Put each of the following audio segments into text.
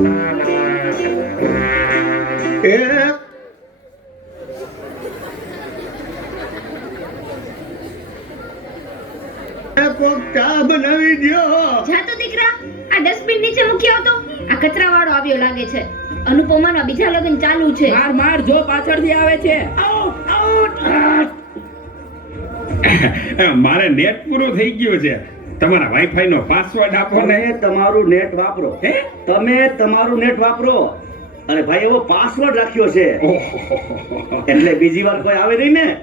એ એ બનાવી દ્યો. જા તો દીકરા આ ડસ્ટબિન નીચે મૂકી આવતો. આ કચરા વાળો આવ્યો લાગે છે. અનુપમાના બીજા લગ્ન ચાલુ છે. માર માર જો પાછળથી આવે છે. મારે નેટ પૂરું થઈ ગયું છે. તમારા વાઈફાઈ નો પાસવર્ડ આપો ને. તમારું નેટ વાપરો. હે? તમે તમારું નેટ વાપરો. અને ભાઈ એવો પાસવર્ડ રાખ્યો છે. એટલે બીજી વાર કોઈ આવે નહીં ને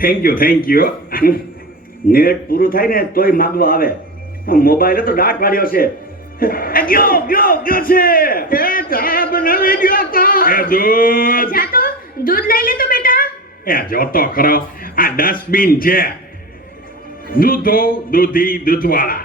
thank you thank you net પૂરું થાય ને તોય માગવા આવે. મોબાઈલે તો ડાટ પાડ્યો છે. ગયો ગયો ગયો છે. એ ચા બનાવી ગયો તો એ દૂધ. જા તો દૂધ લઈ લે તો બેટા. એ જોતો ખરો. આ ડસ્ટબિન છે. દૂધો દૂધી દૂધવાળા.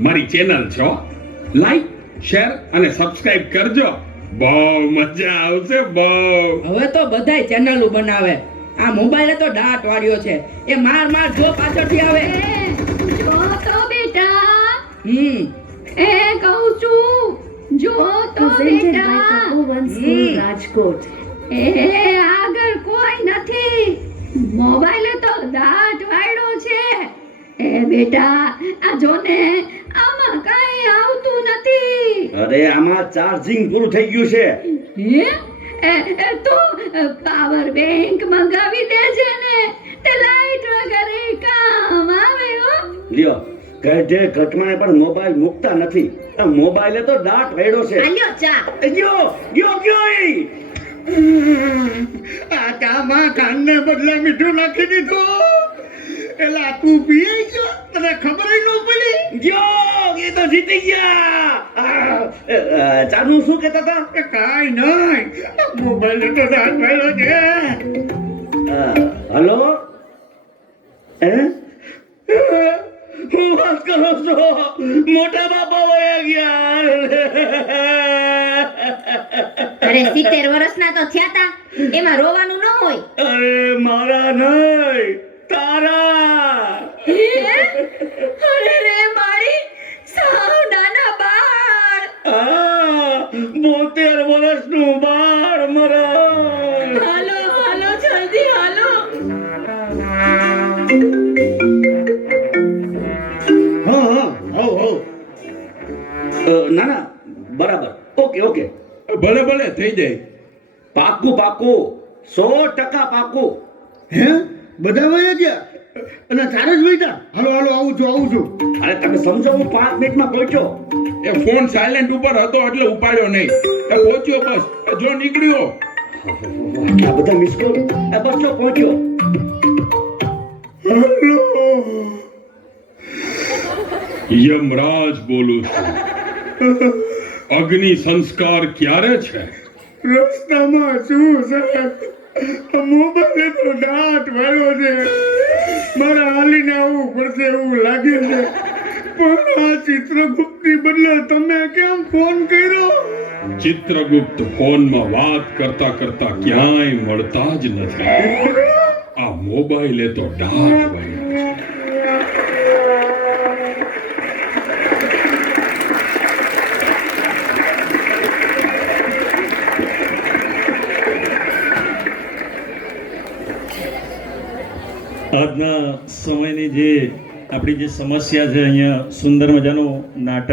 મારી ચેનલ છો લાઈક શેર અને સબસ્ક્રાઇબ કરજો. બહુ મજા આવશે બહુ. હવે તો બધાય ચેનલો બનાવે. આ મોબાઈલે તો ડાટ વાળ્યો છે. એ માર માર જો પાછળથી આવે. જો તો બેટા. હમ. એ કહું છું જો તો બેટા. Hmm. એ આગળ કોઈ નથી. મોબાઈલે તો દાટ વાળ્યો છે. એ બેટા આ જો ને આમાં કાંઈ આવતું નથી. અરે આમાં ચાર્જિંગ પૂરું થઈ ગયું છે. હે? તો પાવર બેંક મંગાવી દેજે ને. તે લાઈટ વગર એ કામ આવે હો. લ્યો ગઢે ઘટમાને પણ મોબાઈલ મૂકતા નથી. મોબાઈલે તો દાટ વેડો છે. આલ્યો ચા. ગયો ગયો ગયો ચામાં કાનને બદલે મીઠું નાખી દીધું. એટલે તું પીએ ગયો. તને ખબર ન પડી? ગયો. એ તો જીતી ગયા. આ, ચાનું શું કહેતા હતા? કાઈ નહીં. મોબાઈલ તો દાટ વેડો છે હલો? હે? હું વાત કરો છો? મોટા બાપા વયા ગયા. અરે સિત્તેર વર્ષના તો થયા તા. એમાં રોવાનું ન હોય અરે મારા નહીં તારા હે? અરે રે મારી સાવ નાના બાળ આ બોતેર વર્ષનું બાળ મરા હાલો હાલો જલ્દી હાલો હા હા હો હો ના ના બરાબર ઓકે ઓકે ભલે ભલે થઈ જાય પાક્કું પાક્કું સો ટકા પાક્કું હે? બધા વયા ગયા? અને ચાર જ વૈતા હાલો હાલો આવું છું આવું છું. અરે તમે સમજો હું પાંચ મિનિટમાં પહોંચ્યો. એ ફોન સાયલેન્ટ ઉપર હતો એટલે ઉપાડ્યો નહીં. એ પહોંચ્યો બસ. જો નીકળ્યો. આ બધા મિસ કોલ એ બસ જો પહોંચ્યો. યમરાજ બોલું છું. અગ્નિ સંસ્કાર ક્યારે છે? રસ્તામાં શું સાહેબ મોબાઈલ તો દાંત વાળો છે. મારે હાલીને આવવું પડશે એવું લાગે છે. પણ આ ચિત્રગુપ્તની બદલે તમે કેમ ફોન કર્યો? ચિત્રગુપ્ત ફોનમાં વાત કરતા કરતા ક્યાંય મળતા જ નથી. આ મોબાઈલે તો ડાક વાળ્યો આજના સમયની જે આપણી જે સમસ્યા છે અહીંયા સુંદર મજાનું નાટક